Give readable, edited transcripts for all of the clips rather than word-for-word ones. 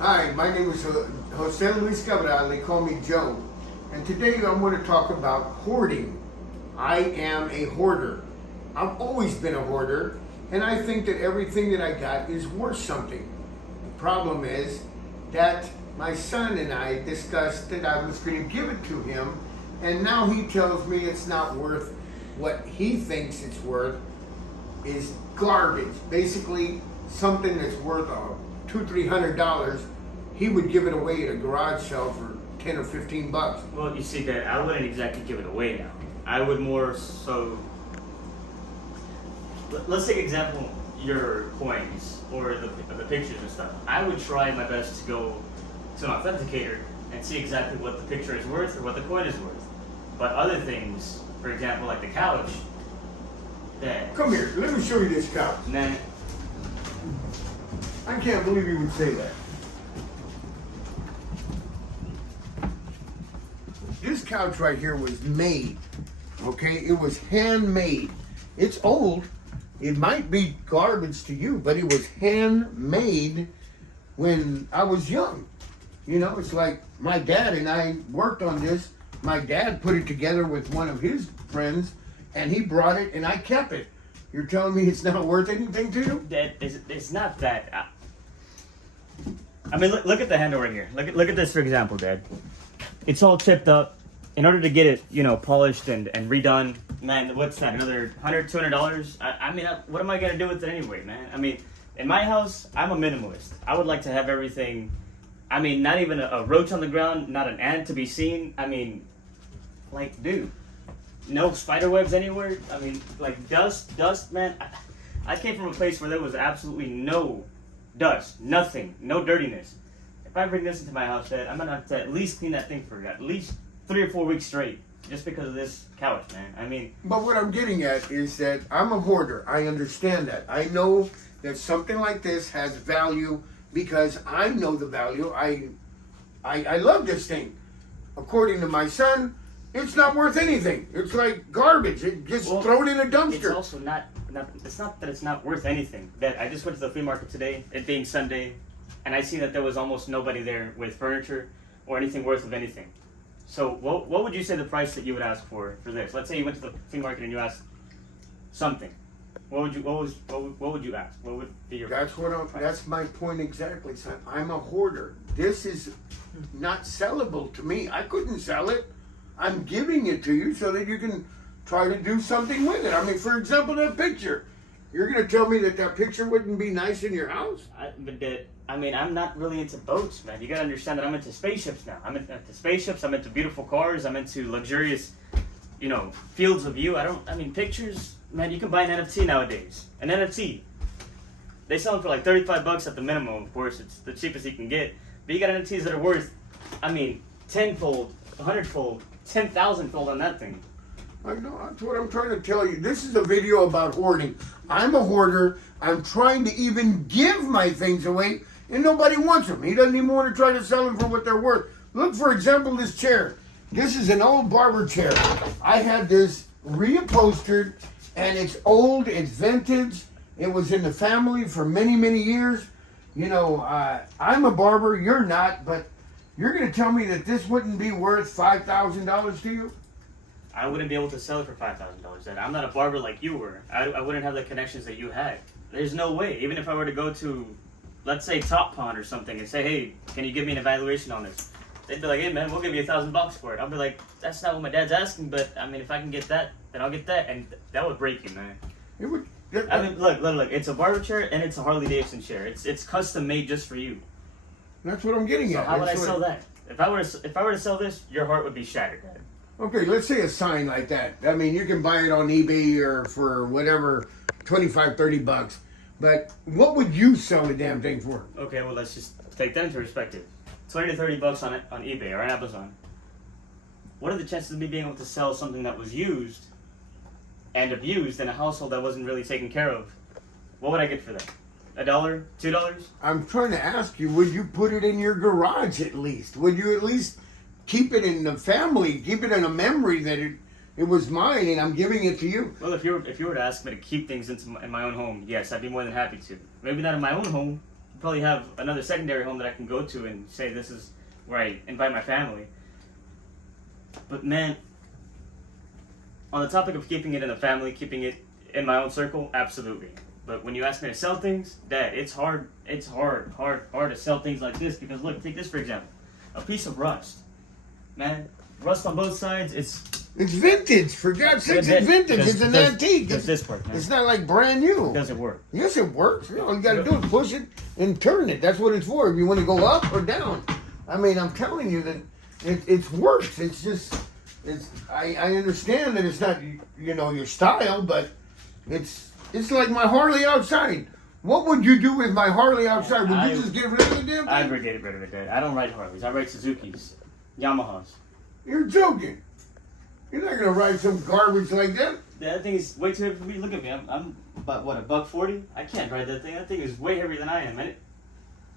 Hi, my name is Jose Luis Cabral. They call me Joe. And today I'm going to talk about hoarding. I am a hoarder. I've always been a hoarder, and I think that everything that I got is worth something. The problem is that my son and I discussed that I was going to give it to him, and now he tells me it's not worth what he thinks it's worth is garbage. Basically, something that's worth $200-300, he would give it away at a garage sale for 10 or 15 bucks. Well, you see, that I wouldn't exactly give it away now. I would more so. Let's take example your coins or the pictures and stuff. I would try my best to go to an authenticator and see exactly what the picture is worth or what the coin is worth. But other things, for example, like the couch, that Come here, let me show you this couch. man, I can't believe you would say that. This couch right here was made, okay? It was handmade. It's old. It might be garbage to you, but it was handmade when I was young. You know, it's like my dad and I worked on this. My dad put it together with one of his friends, and he brought it, and I kept it. You're telling me it's not worth anything to you? it's not that. I mean, look at the handle right here. Look at this, for example, Dad. It's all chipped up. In order to get it, polished and redone, man, what's that? Another $100-200? I mean, what am I gonna do with it anyway, man? I mean, in my house, I'm a minimalist. I would like to have everything. I mean, not even a roach on the ground, not an ant to be seen. I mean, like, dude, no spider webs anywhere. I mean, like dust, man. I came from a place where there was absolutely no dust, nothing, no dirtiness. If I bring this into my house, Dad, I'm gonna have to at least clean that thing for at least 3 or 4 weeks straight, just because of this couch, man. I mean, but what I'm getting at is that I'm a hoarder. I understand that. I know that something like this has value because I know the value. I love this thing. According to my son, it's not worth anything. It's like garbage. It just throw it in a dumpster. It's also not. It's not that it's not worth anything. That I just went to the flea market today, it being Sunday, and I see that there was almost nobody there with furniture or anything worth of anything. So what would you say the price that you would ask for this? Let's say you went to the flea market and you asked something. What would you ask? What would be your That's what that's my point exactly, son. I'm a hoarder. This is not sellable to me. I couldn't sell it. I'm giving it to you so that you can try to do something with it. I mean, for example, that picture. You're going to tell me that picture wouldn't be nice in your house? I'm not really into boats, man. You gotta understand that I'm into spaceships now. I'm into spaceships. I'm into beautiful cars. I'm into luxurious, fields of view. Pictures, man. You can buy an NFT nowadays. An NFT, they sell them for like 35 bucks at the minimum. Of course, it's the cheapest you can get. But you got NFTs that are worth, tenfold, 100-fold, 10,000-fold on that thing. I know, that's what I'm trying to tell you. This is a video about hoarding. I'm a hoarder. I'm trying to even give my things away, and nobody wants them. He doesn't even want to try to sell them for what they're worth. Look, for example, this chair. This is an old barber chair. I had this reupholstered, and it's old, it's vintage. It was in the family for many, many years. I'm a barber, you're not, but you're going to tell me that this wouldn't be worth $5,000 to you? I wouldn't be able to sell it for $5,000. And I'm not a barber like you were. I wouldn't have the connections that you had. There's no way. Even if I were to go to, let's say, Top Pond or something and say, hey, can you give me an evaluation on this? They'd be like, hey, man, we'll give you $1,000 for it. I'll be like, that's not what my dad's asking, but, if I can get that, then I'll get that. And that would break you, man. It would. Look. It's a barber chair and it's a Harley Davidson chair. It's custom made just for you. That's what I'm getting So at. how would I sell that? If I were to sell this, your heart would be shattered, Dad. Okay, let's say a sign like that. I mean, you can buy it on eBay or for whatever, 25-30 bucks. But what would you sell the damn thing for? Okay, well, let's just take that into perspective. 20 to 30 bucks on eBay or on Amazon. What are the chances of me being able to sell something that was used and abused in a household that wasn't really taken care of? What would I get for that? $1? $2? I'm trying to ask you, would you put it in your garage at least? Would you at least keep it in the family, keep it in a memory that it was mine and I'm giving it to you? Well, if you were to ask me to keep things in my own home, yes, I'd be more than happy to. Maybe not in my own home, probably have another secondary home that I can go to and say this is where I invite my family. But man, on the topic of keeping it in the family, keeping it in my own circle, absolutely. But when you ask me to sell things, Dad, it's hard. It's hard to sell things like this because look, take this for example, a piece of rust, man, rust on both sides. It's vintage, for God's sakes, it's vintage. It's an antique. Does this work, man? It's not like brand new. Does it work? Yes, it works. All you got to do is push it and turn it. That's what it's for. If you want to go up or down. I mean, I'm telling you that it works. It's just, I understand that it's not, your style, but it's like my Harley outside. What would you do with my Harley outside? Would you just get rid of the damn thing? I'd get rid of it, Dad. I don't ride Harleys. I ride Suzuki's, Yamahas. You're joking. You're not gonna ride some garbage like that. That thing is way too heavy for me. Look at me. I'm about what, $140? I can't ride that thing. That thing is way heavier than I am. Do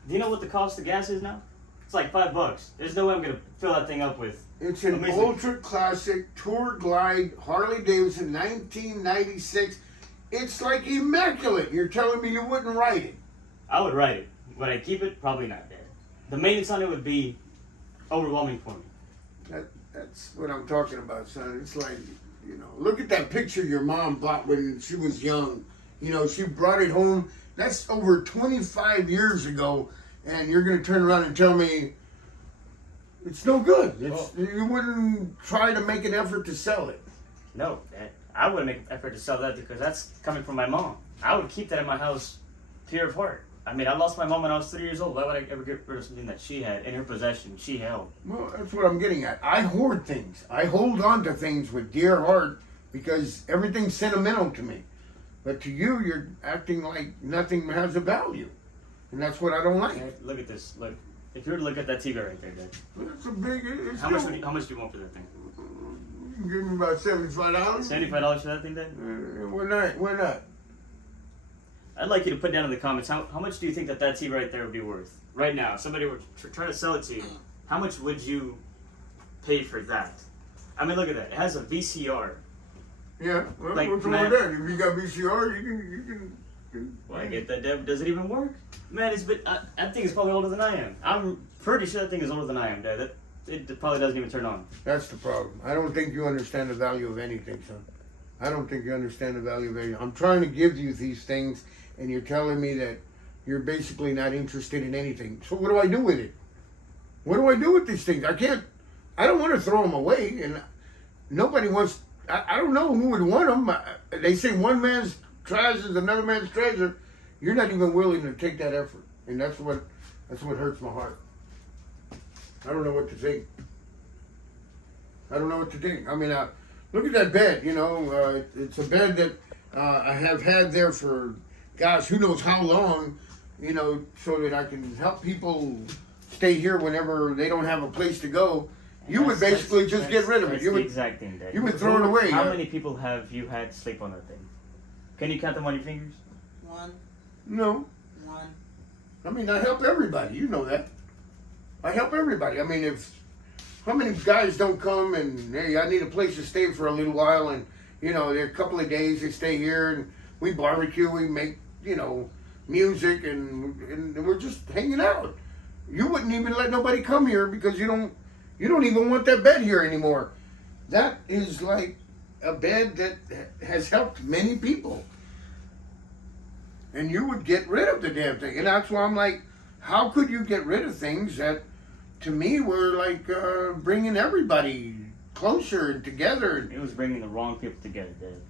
you know what the cost of gas is now? It's like $5. There's no way I'm gonna fill that thing up with. It's an ultra classic Tour Glide Harley Davidson 1996. It's like immaculate. You're telling me you wouldn't ride it? I would ride it. Would I keep it? Probably not, Dad. The maintenance on it would be overwhelming for me. That's what I'm talking about, son. It's like, look at that picture your mom bought when she was young. She brought it home. That's over 25 years ago, and you're going to turn around and tell me it's no good. You wouldn't try to make an effort to sell it. No, Dad. I wouldn't make an effort to sell that because that's coming from my mom. I would keep that in my house, pure of heart. I mean, I lost my mom when I was 3 years old. Why would I ever get rid of something that she had in her possession, she held? Well, that's what I'm getting at. I hoard things. I hold on to things with dear heart because everything's sentimental to me. But to you, you're acting like nothing has a value. And that's what I don't like. Hey, look at this. Look. If you were to look at that TV right there, Dad. It's a big... How much do you want for that thing? You can give me about $75. $75 for that thing, Dad? Why not? I'd like you to put down in the comments, how much do you think that TV right there would be worth? Right now, if somebody were trying to sell it to you, how much would you pay for that? I mean, look at that. It has a VCR. Yeah, well, Like, what's wrong with that? If you got VCR, you can... Well, I get that, Dad. Does it even work? Man, that thing is probably older than I am. I'm pretty sure that thing is older than I am, Dad. It probably doesn't even turn on. That's the problem. I don't think you understand the value of anything, son. I don't think you understand the value of anything. I'm trying to give you these things, and you're telling me that you're basically not interested in anything. So what do I do with it? What do I do with these things? I don't want to throw them away, and nobody wants... I don't know who would want them. They say one man's trash is another man's treasure. You're not even willing to take that effort, and that's what hurts my heart. I don't know what to think. I don't know what to think. I mean, look at that bed. It's a bed that I have had there for, gosh, who knows how long. So that I can help people stay here whenever they don't have a place to go. You would basically just get rid of it. That's the exact thing, Dad. You would throw it away. How many people have you had sleep on that thing? Can you count them on your fingers? One. No. One. I mean, I help everybody. You know that. I help everybody. I mean, how many guys don't come and, hey, I need a place to stay for a little while, and, they're a couple of days, they stay here, and we barbecue, we make, music, and we're just hanging out. You wouldn't even let nobody come here because you don't even want that bed here anymore. That is like a bed that has helped many people. And you would get rid of the damn thing. And that's why I'm like, how could you get rid of things that, to me, were like bringing everybody closer and together? It was bringing the wrong people together, Dad.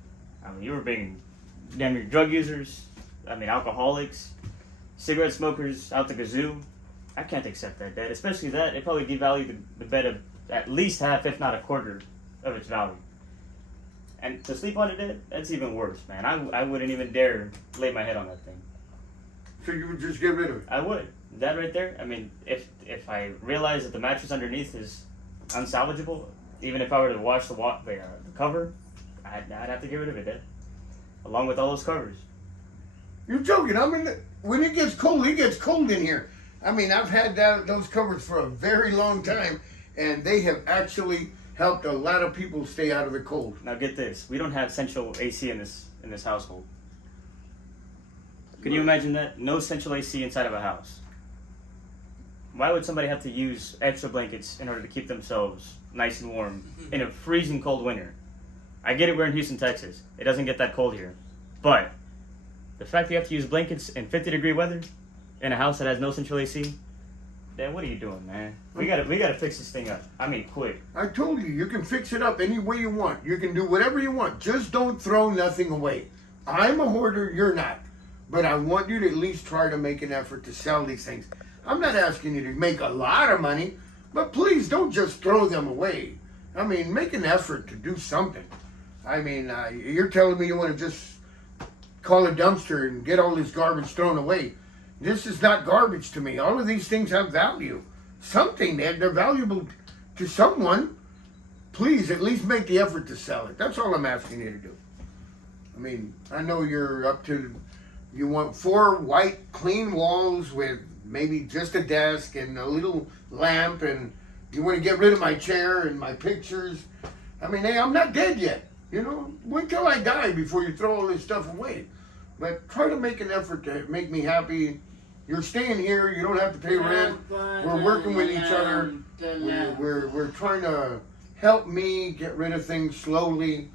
I mean, you were bringing damn near drug users, alcoholics, cigarette smokers out the kazoo. I can't accept that, Dad. Especially that, it probably devalued the bed of at least half, if not a quarter, of its value. And to sleep on it, Dad, that's even worse, man. I wouldn't even dare lay my head on that thing. So you would just get rid of it? I would. That right there, I mean, if I realize that the mattress underneath is unsalvageable, even if I were to wash the cover, I'd have to get rid of it, Dad. Along with all those covers. You're joking. I mean, when it gets cold in here. I mean, I've had those covers for a very long time, and they have actually helped a lot of people stay out of the cold. Now get this: we don't have central AC in this household. Could you imagine that? No central AC inside of a house. Why would somebody have to use extra blankets in order to keep themselves nice and warm in a freezing cold winter? I get it, we're in Houston, Texas. It doesn't get that cold here. But the fact that you have to use blankets in 50-degree weather in a house that has no central AC, Dad, what are you doing, man? We gotta fix this thing up. I mean, quick. I told you, you can fix it up any way you want. You can do whatever you want. Just don't throw nothing away. I'm a hoarder, you're not. But I want you to at least try to make an effort to sell these things. I'm not asking you to make a lot of money, but please don't just throw them away. I mean, make an effort to do something. I mean, you're telling me you want to just call a dumpster and get all this garbage thrown away. This is not garbage to me. All of these things have value. Something, they're valuable to someone. Please, at least make the effort to sell it. That's all I'm asking you to do. I mean, I know you're up to, you want 4 white, clean walls with maybe just a desk and a little lamp, and you want to get rid of my chair and my pictures. I mean, hey, I'm not dead yet. You know, wait till I die before you throw all this stuff away. But try to make an effort to make me happy. You're staying here. You don't have to pay rent. We're working with each other. We're trying to help me get rid of things slowly.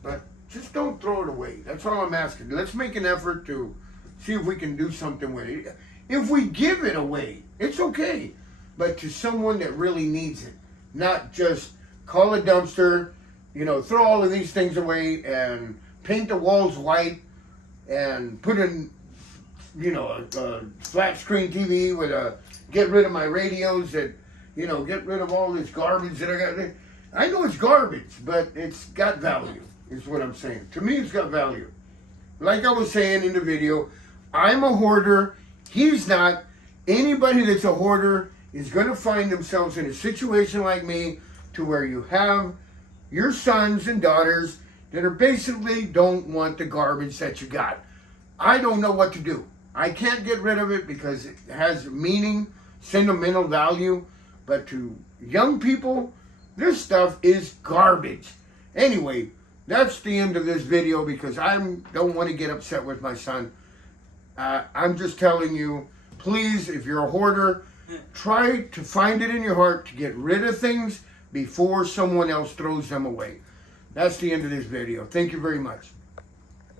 But just don't throw it away. That's all I'm asking. Let's make an effort to see if we can do something with it. If we give it away, it's okay. But to someone that really needs it. Not just call a dumpster, you know, throw all of these things away and paint the walls white and put in, you know, a flat screen TV with get rid of my radios, that, you know, get rid of all this garbage that I got. I know it's garbage, but it's got value, is what I'm saying. To me, it's got value. Like I was saying in the video, I'm a hoarder. He's not. Anybody that's a hoarder is going to find themselves in a situation like me, to where you have your sons and daughters that are basically don't want the garbage that you got. I don't know what to do. I can't get rid of it because it has meaning, sentimental value. But to young people, this stuff is garbage. Anyway, that's the end of this video because I don't want to get upset with my son. I'm just telling you, please, if you're a hoarder, try to find it in your heart to get rid of things before someone else throws them away. That's the end of this video. Thank you very much.